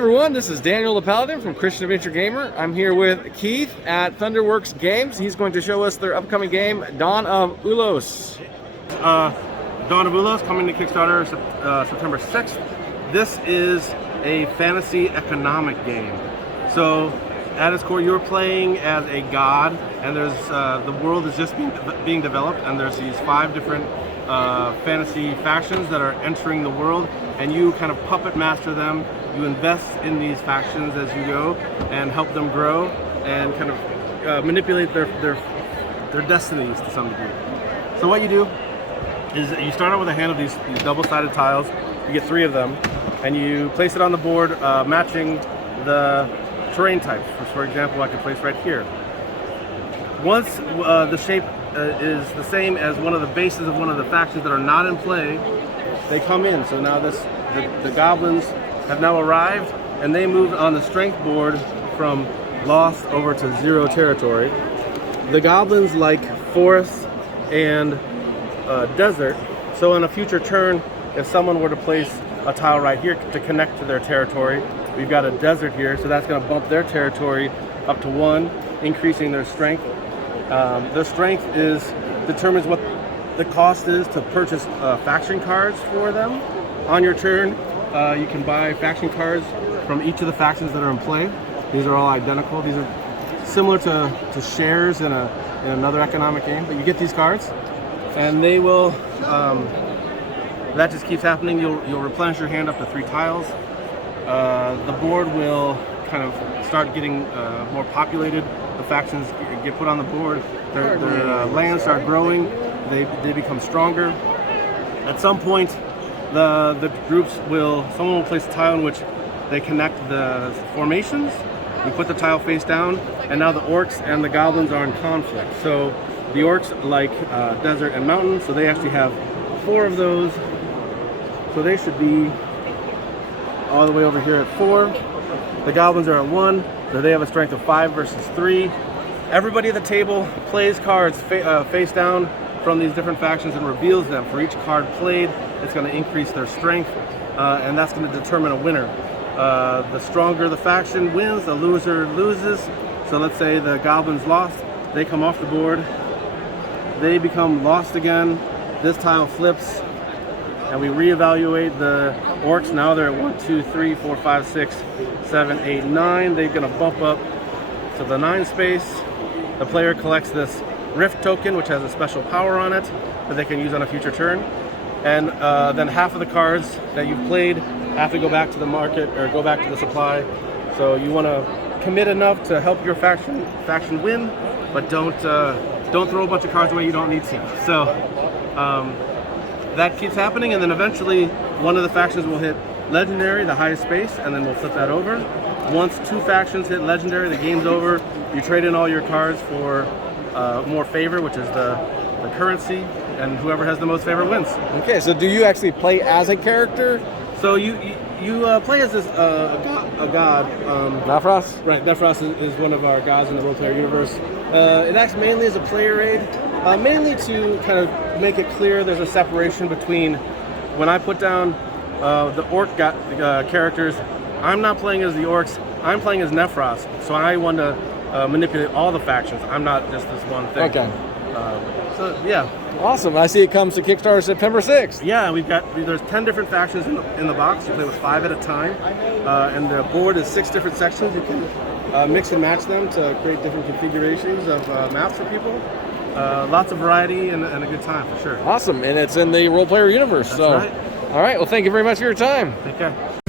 Everyone, this is Daniel the Paladin from Christian Adventure Gamer. I'm here with Keith at Thunderworks Games. He's going to show us their upcoming game, Dawn of Ulos. Dawn of Ulos coming to Kickstarter September 6th. This is a fantasy economic game. So at its core, you're playing as a god, and there's the world is just being developed, and there's these 5 different fantasy factions that are entering the world, and you kind of puppet master them. You invest in these factions as you go and help them grow and kind of manipulate their destinies to some degree. So what you do is you start out with a hand of these double-sided tiles. You get 3 of them, and you place it on the board matching the terrain types. For example, I can place right here. Once the shape is the same as one of the bases of one of the factions that are not in play, they come in. So now the goblins have now arrived, and they moved on the strength board from lost over to 0 territory. The goblins like forests and desert, so on a future turn, if someone were to place a tile right here to connect to their territory, we've got a desert here, so that's going to bump their territory up to 1, increasing their strength. Their strength determines what the cost is to purchase faction cards for them. On your turn, you can buy faction cards from each of the factions that are in play. These are all identical. These are similar to shares in another economic game, but you get these cards, and they will. That just keeps happening. You'll replenish your hand up to 3 tiles. The board will kind of start getting more populated. The factions get put on the board. Their lands start growing. They become stronger. At some point, the groups someone will place a tile in which they connect the formations. We put the tile face down, and now the orcs and the goblins are in conflict. So the orcs like desert and mountain, so they actually have 4 of those. So they should be all the way over here at 4. The goblins are at 1, so they have a strength of 5 versus 3. Everybody at the table plays cards face down from these different factions and reveals them. For each card played, it's going to increase their strength, and that's going to determine a winner. The stronger the faction wins, the loser loses. So let's say the goblins lost, they come off the board, they become lost again, this tile flips, and we reevaluate the orcs. Now they're at 1, 2, 3, 4, 5, 6, 7, 8, 9. They're going to bump up to the 9 space. The player collects this rift token, which has a special power on it that they can use on a future turn. And then half of the cards that you've played have to go back to the market or go back to the supply. So you want to commit enough to help your faction win, but don't throw a bunch of cards away you don't need to. So that keeps happening, and then eventually one of the factions will hit legendary, the highest space, and then we'll flip that over. Once 2 factions hit legendary, the game's over. You trade in all your cards for more favor, which is the currency, and whoever has the most favor wins. Okay, so do you actually play as a character? So you play as this a god. Nafros? Right, Nefros is one of our gods in the role-player universe. It acts mainly as a player aid, mainly to kind of make it clear there's a separation between when I put down the orc characters. I'm not playing as the orcs, I'm playing as Nefros, so I want to manipulate all the factions. I'm not just this one thing. Okay. So yeah. Awesome. I see it comes to Kickstarter September 6th. Yeah, there's 10 different factions in the box. You play with 5 at a time, and the board is 6 different sections. You can mix and match them to create different configurations of maps for people. Lots of variety and a good time for sure. Awesome, and it's in the role player universe. That's right. All right. Well, thank you very much for your time. Take care.